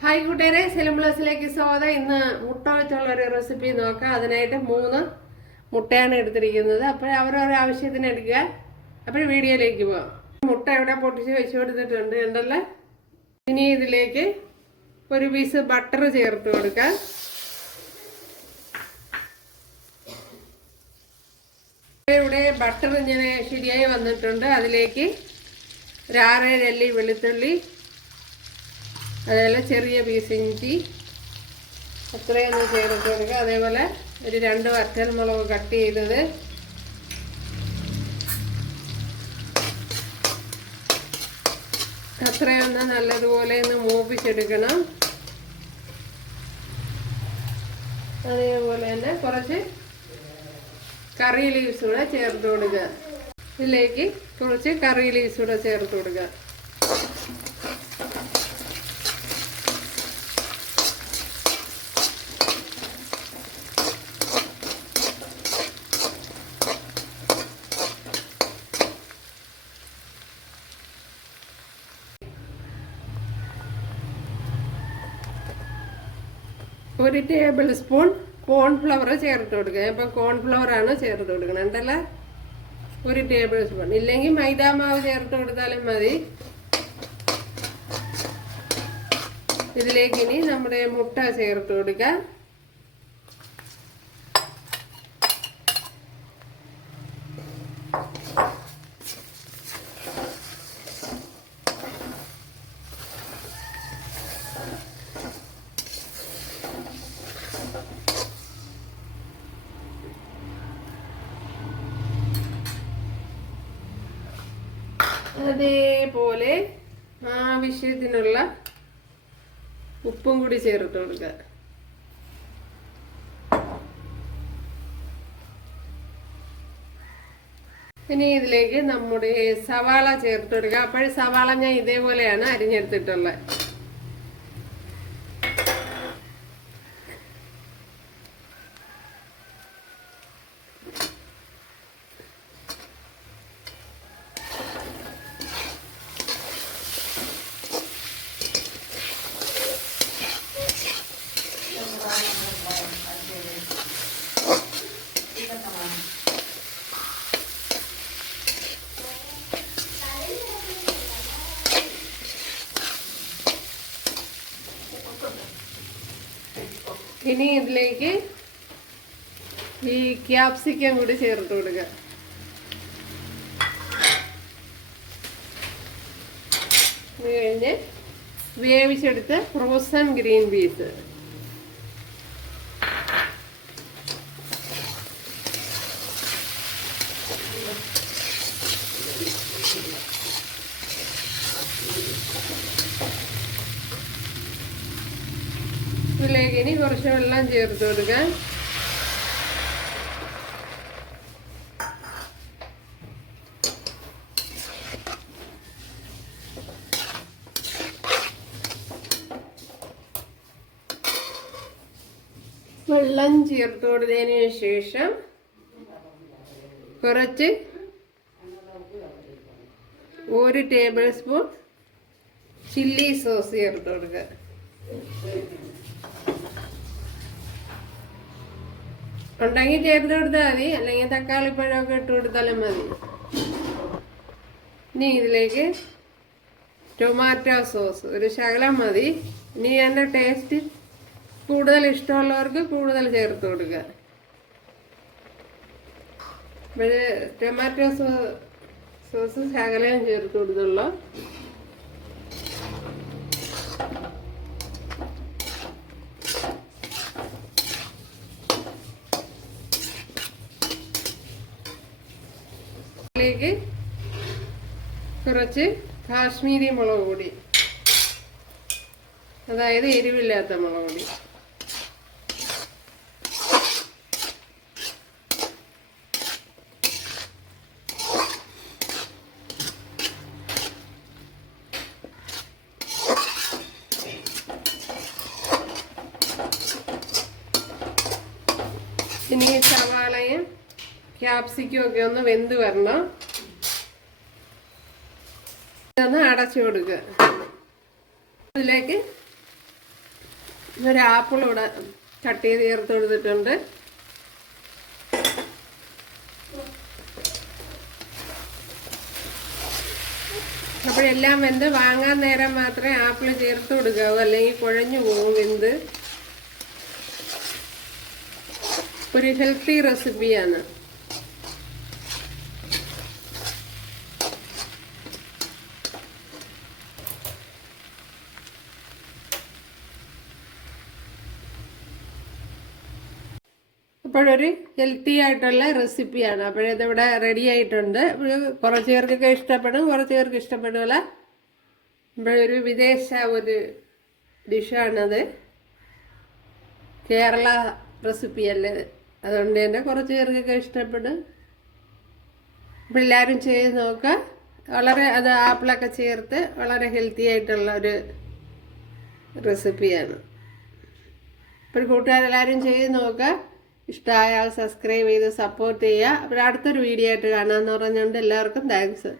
Hi കൂട്ടുകാരെ, സെലിം പ്ലസിലേക്ക് സ്വാഗതം. ഇന്ന് മുട്ട വെച്ചുള്ള ഒരു റെസിപ്പി നോക്കാം. അതിനായിട്ട് 3 മുട്ടയാണ് എടുത്തിരിക്കുന്നത്. അപ്പോൾ അവരവരുടെ ആവശ്യത്തിന് എടുക്കുക. അപ്പോൾ വീഡിയോയിലേക്ക് പോകാം. മുട്ട ഇവിടെ പൊട്ടിച്ച് വെച്ച് കൊടുത്തിട്ടുണ്ട് ഉണ്ടല്ലോ. ഇനി ഇതിലേക്ക് ഒരു പീസ് ബട്ടർ ചേർത്ത് കൊടുക്കാം. ഇവിടെ ബട്ടർ ഇങ്ങനെ ശരിയായി വന്നിട്ടുണ്ട്. അതിലേക്ക് ഒരു 6-7 അല്ലി വെളുത്തുള്ളി, അതേപോലെ ചെറിയ പീസ് ഇഞ്ചി അത്രയൊന്ന് ചേർത്ത് കൊടുക്കുക. അതേപോലെ ഒരു 2 വറ്റൽമുളക് കട്ട് ചെയ്തത്, അത്രയൊന്ന് നല്ലതുപോലെ ഒന്ന് മൂപ്പിച്ചെടുക്കണം. അതേപോലെ തന്നെ കുറച്ച് കറി ലീവ്സ് കൂടെ ചേർത്ത് കൊടുക്കുക. ഇതിലേക്ക് കുറച്ച് കറി ലീവ്സ് കൂടെ ചേർത്ത് കൊടുക്കുക. ഒരു ടേബിൾ സ്പൂൺ കോൺഫ്ലവർ ചേർത്ത് കൊടുക്കുക. ഇപ്പം കോൺഫ്ലവർ ആണ് ചേർത്ത് കൊടുക്കണം ഉണ്ടല്ലോ. ഒരു ടേബിൾ സ്പൂൺ, ഇല്ലെങ്കിൽ മൈദാമാവ് ചേർത്ത് കൊടുത്താലും മതി. ഇതിലേക്ക് ഇനി നമ്മുടെ മുട്ട ചേർത്ത് കൊടുക്കുക. അതേപോലെ ആവശ്യത്തിനുള്ള ഉപ്പും കൂടി ചേർത്ത് കൊടുക്കുക. ഇനി ഇതിലേക്ക് നമ്മുടെ സവാള ചേർത്ത് കൊടുക്കുക. അപ്പോൾ സവാള ഞാൻ ഇതേപോലെയാണ് അരിഞ്ഞെടുത്തിട്ടുള്ളത്. ഇനി ഇതിലേക്ക് ഈ ക്യാപ്സിക്കം കൂടി ചേർത്ത് കൊടുക്കുക. ഇത് കഴിഞ്ഞ് വേവിച്ചെടുത്ത് ഫ്രോസൺ ഗ്രീൻ പീസ്, ഇതിലേക്ക് ഇനി കുറച്ച് വെള്ളം ചേർത്ത് കൊടുക്കുക. വെള്ളം ചേർത്ത് കൊടുത്തതിന് ശേഷം കുറച്ച് 1 ടേബിൾ സ്പൂൺ ചില്ലി സോസ് ചേർത്ത് കൊടുക്കുക. ഉണ്ടെങ്കിൽ ചേർത്ത് കൊടുത്താൽ മതി, അല്ലെങ്കിൽ തക്കാളിപ്പഴമൊക്കെ ഇട്ട് കൊടുത്താലും മതി. ഇനി ഇതിലേക്ക് ടൊമാറ്റോ സോസ് ഒരു ശകലം മതി. ഇനി അതിൻ്റെ ടേസ്റ്റ് കൂടുതൽ ഇഷ്ടമുള്ളവർക്ക് കൂടുതൽ ചേർത്ത് കൊടുക്കുക. ടൊമാറ്റോ സോസ് ശകലം ചേർത്ത് കൊടുത്തുള്ളൂ. ഇതിലേക്ക് കുറച്ച് കാശ്മീരി മുളക് പൊടി, അതായത് എരിവില്ലാത്ത മുളക് പൊടി. ഇനി സവാളയും ക്യാപ്സിക്കം ഒക്കെ ഒന്ന് വെന്ത് വരണം. ഇതൊന്ന് അടച്ചു കൊടുക്കുക. അതിലേക്ക് ഒരു ആപ്പിൾ ഇവിടെ കട്ട് ചെയ്ത് ചേർത്ത് കൊടുത്തിട്ടുണ്ട്. അപ്പോഴെല്ലാം വെന്ത് വാങ്ങാൻ നേരം മാത്രമേ ആപ്പിൾ ചേർത്ത് കൊടുക്കാവൂ, അല്ലെങ്കിൽ കുഴഞ്ഞു പോകും വെന്ത്. ഒരു ഹെൽത്തി റെസിപ്പിയാണ്. അപ്പോഴൊരു ഹെൽത്തി ആയിട്ടുള്ള റെസിപ്പിയാണ്. അപ്പോഴിതിവിടെ റെഡി ആയിട്ടുണ്ട്. കുറച്ച് പേർക്കൊക്കെ ഇഷ്ടപ്പെടും, കുറച്ച് പേർക്ക് ഇഷ്ടപ്പെടില്ല. അപ്പോഴൊരു വിദേശ ഒരു ഡിഷാണത്, കേരള റെസിപ്പിയല്ലേ, അതുകൊണ്ട് തന്നെ കുറച്ച് പേർക്കൊക്കെ ഇഷ്ടപ്പെടും. അപ്പോൾ എല്ലാവരും ചെയ്ത് നോക്കുക. വളരെ അത് ആപ്പിളൊക്കെ ചേർത്ത് വളരെ ഹെൽത്തി ആയിട്ടുള്ള ഒരു റെസിപ്പിയാണ്. ഇപ്പോൾ കൂട്ടുകാരെല്ലാവരും ചെയ്ത് നോക്കുക. ഇഷ്ടമായാൽ സബ്സ്ക്രൈബ് ചെയ്ത് സപ്പോർട്ട് ചെയ്യുക. അപ്പോൾ അടുത്തൊരു വീഡിയോ ആയിട്ട് കാണാമെന്ന് പറഞ്ഞുകൊണ്ട് എല്ലാവർക്കും താങ്ക്സ്.